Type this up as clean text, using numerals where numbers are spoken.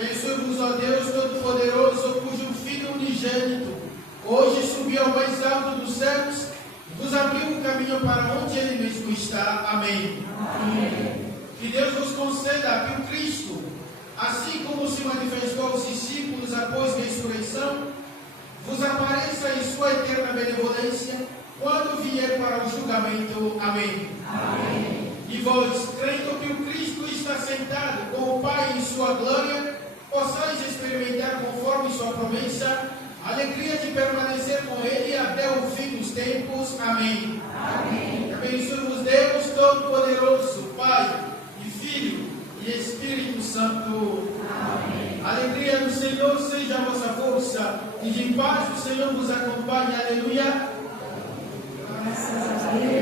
Abençoe-vos, ó Deus Todo-Poderoso, cujo Filho unigênito hoje subiu ao mais alto dos céus e vos abriu o caminho para onde Ele mesmo está. Amém. Amém. Que Deus vos conceda que o Cristo, assim como se manifestou aos discípulos após a ressurreição, vos apareça em sua eterna benevolência quando vier para o julgamento. Amém. Amém. E vós, crendo que o Cristo está sentado com o Pai em sua glória, possais experimentar conforme sua promessa a alegria de permanecer com Ele até o fim dos tempos. Amém. Amém. Abençoe-vos Deus Todo-Poderoso, Pai e Filho e Espírito Santo. Amém. A alegria do Senhor seja a vossa força, e de paz o Senhor vos acompanhe. Aleluia. Graças a Deus.